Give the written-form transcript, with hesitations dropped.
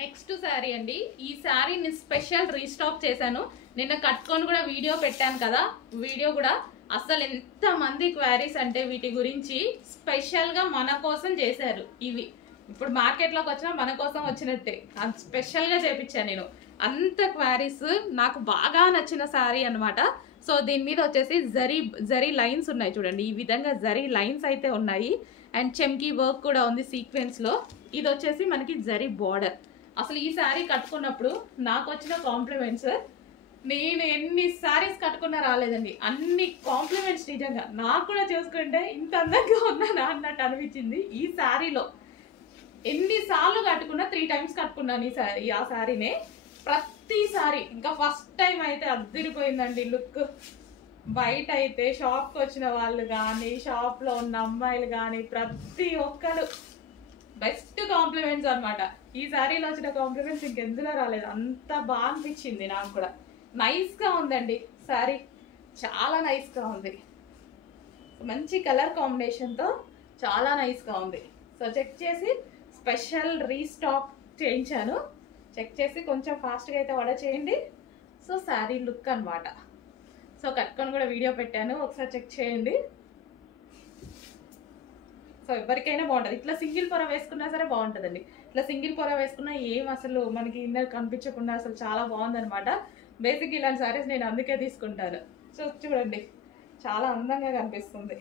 Next sari అండి. ఈ శారీని స్పెషల్ రీస్టాక్ చేశాను. నిన్న కట్టుకొని కూడా వీడియో పెట్టాను కదా, వీడియో కూడా అసలు ఎంత మంది క్వారీస్ అంటే వీటి గురించి స్పెషల్ గా మన కోసం చేశారు. ఇవి ఇప్పుడు మార్కెట్ లోకి వచ్చినా మన కోసం వచ్చినట్టే స్పెషల్ గా చేపించాను నేను. అంత క్వారీస్ నాకు బాగా నచ్చిన శారీ అనమాట. సో దీని మీద వచ్చేసి జరీ లైన్స్ ఉన్నాయి చూడండి. ఈ విధంగా జరీ లైన్స్ అయితే ఉన్నాయి అండ్ చెమ్కీ వర్క్ కూడా ఉంది సీక్వెన్స్ లో. ఇది వచ్చేసి మనకి జరీ బార్డర్. అసలు ఈ శారీ కట్టుకున్నప్పుడు నాకు వచ్చిన కాంప్లిమెంట్స్ నేను ఎన్ని శారీస్ కట్టుకున్నా రాలేదండి. అన్ని కాంప్లిమెంట్స్ నిజంగా నాకు కూడా చూసుకుంటే ఇంత అందంగా ఉన్నానా అన్నట్టు అనిపించింది. ఈ శారీలో ఎన్నిసార్లు కట్టుకున్నా 3 times కట్టుకున్నాను ఆ శారీనే. ప్రతిసారి ఇంకా ఫస్ట్ టైం అయితే అద్దరిపోయిందండి లుక్. బయట అయితే షాప్కి వచ్చిన వాళ్ళు కానీ షాప్లో ఉన్న అమ్మాయిలు కానీ ప్రతి ఒక్కరు బెస్ట్ కాంప్లిమెంట్స్ అనమాట. ఈ శారీలో వచ్చిన కాంప్లిమెంట్స్ ఇంకెందులో రాలేదు. అంత బాగా అనిపించింది నాకు కూడా. నైస్గా ఉందండి శారీ, చాలా నైస్గా ఉంది. మంచి కలర్ కాంబినేషన్తో చాలా నైస్గా ఉంది. సో చెక్ చేసి స్పెషల్ రీస్టాక్ చేయించాను. చెక్ చేసి కొంచెం ఫాస్ట్గా అయితే ఆర్డర్ చేయండి. సో శారీ లుక్ అనమాట. సో కట్టుకొని కూడా వీడియో పెట్టాను, ఒకసారి చెక్ చేయండి. సో ఎవరికైనా బాగుంటుంది. ఇట్లా సింగిల్ పొర వేసుకున్నా సరే బాగుంటుందండి. ఇట్లా సింగిల్ పొర వేసుకున్నా ఏం అసలు మనకి ఇన్నర్ కనిపించకుండా అసలు చాలా బాగుందనమాట. బేసిక్ ఇలాంటి శారీస్ నేను అందుకే తీసుకుంటాను. సో చూడండి చాలా అందంగా కనిపిస్తుంది.